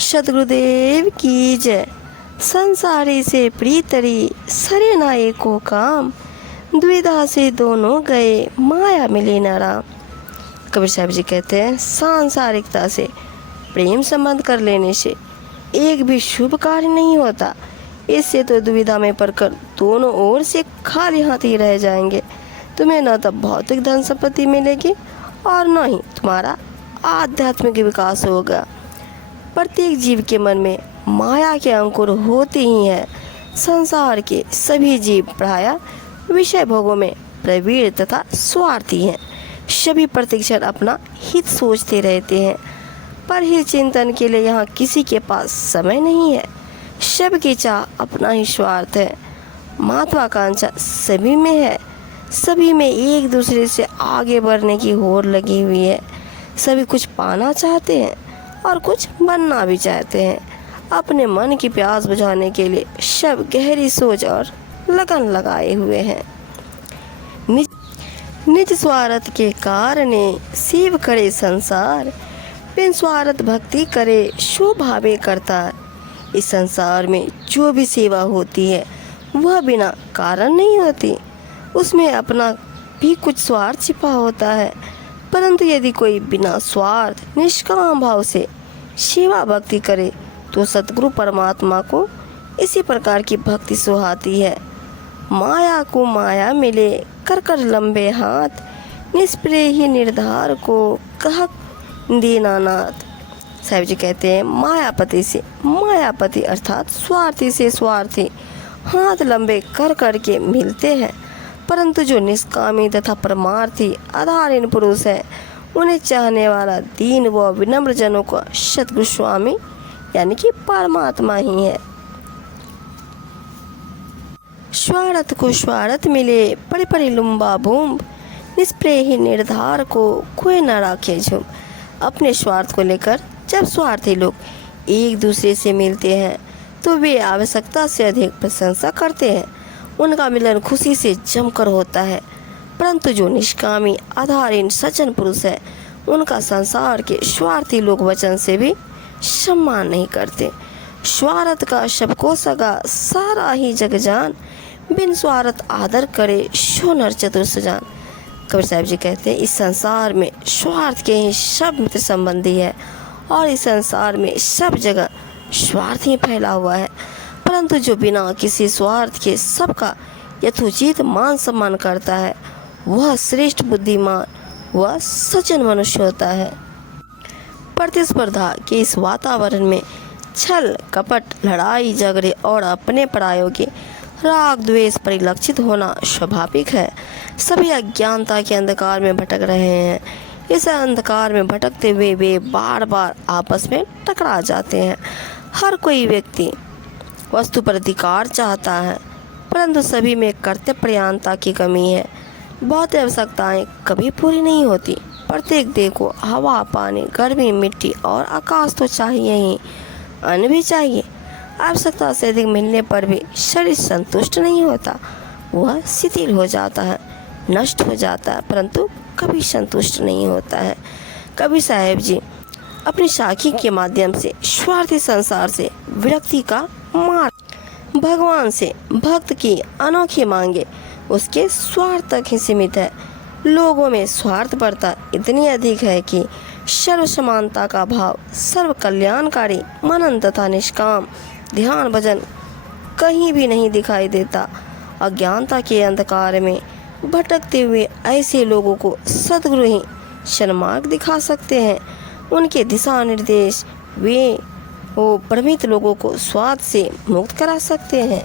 सद्गुरुदेव की जय। संसारी से प्रीतरी सरे ना एको काम, द्विधा से दोनों गए माया मिले न राम। कबीर साहब जी कहते हैं सांसारिकता से प्रेम संबंध कर लेने से एक भी शुभ कार्य नहीं होता। इससे तो दुविधा में पड़कर दोनों ओर से खाली हाथ ही रह जाएंगे। तुम्हें न तो भौतिक धन संपत्ति मिलेगी और न ही तुम्हारा आध्यात्मिक विकास होगा। प्रत्येक जीव के मन में माया के अंकुर होते ही हैं। संसार के सभी जीव प्रायः विषय भोगों में प्रवीण तथा स्वार्थी हैं। सभी प्रतिक्षण अपना हित सोचते रहते हैं, पर हित चिंतन के लिए यहाँ किसी के पास समय नहीं है। सबकी चाह अपना ही स्वार्थ है। महत्वाकांक्षा सभी में है। सभी में एक दूसरे से आगे बढ़ने की होड़ लगी हुई है। सभी कुछ पाना चाहते हैं और कुछ बनना भी चाहते हैं। अपने मन की प्यास बुझाने के लिए सब गहरी सोच और लगन लगाए हुए हैं। निज स्वार्थ के कारण सेव करे संसार, बिन स्वार्थ भक्ति करे शो भावे करतार। इस संसार में जो भी सेवा होती है वह बिना कारण नहीं होती। उसमें अपना भी कुछ स्वार्थ छिपा होता है। परंतु यदि कोई बिना स्वार्थ निष्काम भाव से सेवा भक्ति करे तो सतगुरु परमात्मा को इसी प्रकार की भक्ति सुहाती है। माया को माया मिले कर कर लंबे हाथ, निष्प्रेय ही निर्धार को कह दीनानाथ। साहिब जी कहते हैं मायापति से मायापति अर्थात स्वार्थी से स्वार्थी हाथ लंबे कर कर के मिलते हैं। परंतु जो निष्कामी तथा परमार्थी आधारहीन पुरुष है उन्हें चाहने वाला दीन व विनम्र जनों का सतगुरु स्वामी यानी कि परमात्मा ही है। स्वार्थ को स्वार्थ मिले परि परि लुम्बा भूम, निष्प्रेय ही निर्धार को कोई न राखे झुम। अपने स्वार्थ को लेकर जब स्वार्थी लोग एक दूसरे से मिलते हैं तो वे आवश्यकता से अधिक प्रशंसा करते हैं। उनका मिलन खुशी से जमकर होता है। परंतु जो निष्कामी आधारहीन सज्जन पुरुष है उनका संसार के स्वार्थी लोग वचन से भी सम्मान नहीं करते। स्वार्थ का सबको सगा सारा ही जग जान, बिन स्वार्थ आदर करे शो नर चतुर सजान। कबीर साहब जी कहते हैं इस संसार में स्वार्थ के ही सब मित्र संबंधी है और इस संसार में सब जगह स्वार्थ ही फैला हुआ है। परंतु जो बिना किसी स्वार्थ के सबका यथोचित मान सम्मान करता है वह श्रेष्ठ बुद्धिमान वह सज्जन मनुष्य होता है। प्रतिस्पर्धा के इस वातावरण में छल कपट लड़ाई झगड़े और अपने परायों के राग द्वेष परिलक्षित होना स्वाभाविक है। सभी अज्ञानता के अंधकार में भटक रहे हैं। इस अंधकार में भटकते हुए वे बार बार आपस में टकरा जाते हैं। हर कोई व्यक्ति वस्तु पर अधिकार चाहता है, परंतु सभी में कर्तव्यपरायणता की कमी है। बहुत आवश्यकताएं कभी पूरी नहीं होती। प्रत्येक देह को हवा पानी गर्मी मिट्टी और आकाश तो चाहिए ही, अन्न भी चाहिए। आवश्यकता से अधिक मिलने पर भी शरीर संतुष्ट नहीं होता, वह शिथिल हो जाता है, नष्ट हो जाता है, परंतु कभी संतुष्ट नहीं होता है। कबीर साहब जी अपनी साखी के माध्यम से स्वार्थी संसार से विरक्ति का मार्ग भगवान से भक्त की अनोखी मांगे उसके स्वार्थ तक ही सीमित है। लोगों में स्वार्थपरता इतनी अधिक है कि सर्व समानता का भाव सर्व कल्याणकारी मनन तथा निष्काम ध्यान भजन कहीं भी नहीं दिखाई देता। अज्ञानता के अंधकार में भटकते हुए ऐसे लोगों को सद्गुरु ही सन्मार्ग दिखा सकते हैं। उनके दिशा निर्देश वे भ्रमित लोगों को स्वार्थ से मुक्त करा सकते हैं।